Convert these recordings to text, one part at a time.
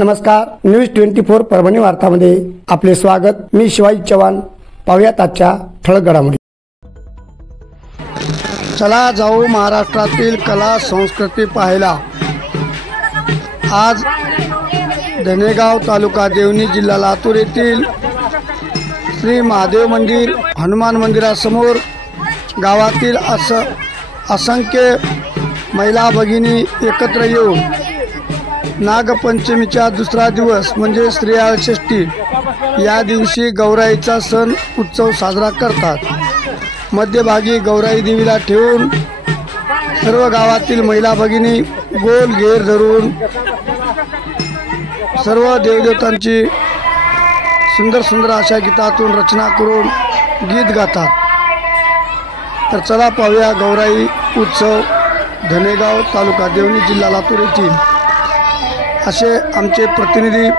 नमस्कार, न्यूज 24 परभणी वार्तामध्ये आपले स्वागत। मी शिवाजी चव्हाण। पाहूयात आजच्या ठळक घडामोडी। चला जाऊ महाराष्ट्रातील कला संस्कृती पाहायला। आज धनेगाव तालुका देवणी जिल्हा लातूर येथील श्री महादेव मंदिर हनुमान मंदिरासमोर गावातील असंख्य महिला भगिनी एकत्र येऊन नागपंचमीचा दुसरा दिवस म्हणजे श्रीयाळ षष्ठी या दिवशी गौराईचा सण उत्सव साजरा करतात। मध्यभागी गौराई देवीला ठेवून सर्व गावातील महिला भगिनी गोल घेर धरून सर्व देवदेवतांची सुंदर सुंदर अशा गीतातून रचना करून गीत गातात। तर चला पाहूया गौराई उत्सव धनेगाव तालुका देवणी जिल्हा लातूर येथील असे आमचे प्रतिनिधी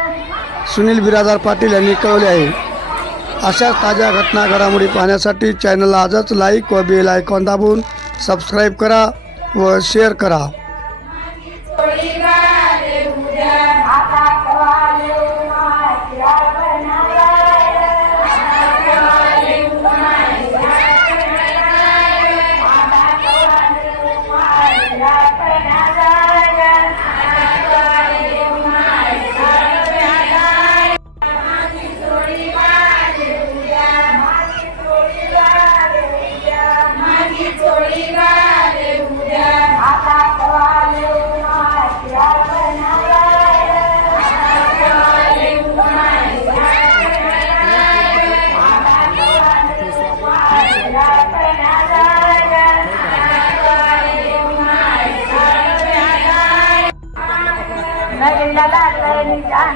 सुनील बिरादार पाटील यांनी कळवले आहे। अशा ताज्या घटना घडामोडी पाहण्यासाठी चॅनलला आजच लाईक व बेल आयकॉन दाबून सबस्क्राईब करा व शेअर करा।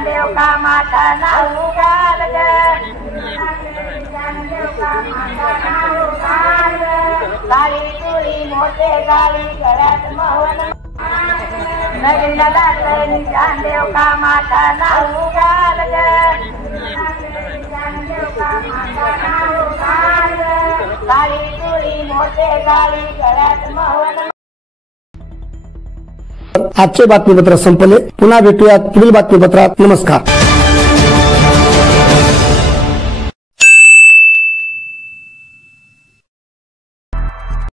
देव का माता नाऊ गाल गाडी तुरी मोठे गाडी घरात मोहन नवीन लागलं निशान देव का माता नाऊ गाल गाडी तुरी मोठे गाडी घरात मोहन। आजचे बातमीपत्र संपले। पुन्हा भेटूयात पुढील बातमीपत्रात। नमस्कार।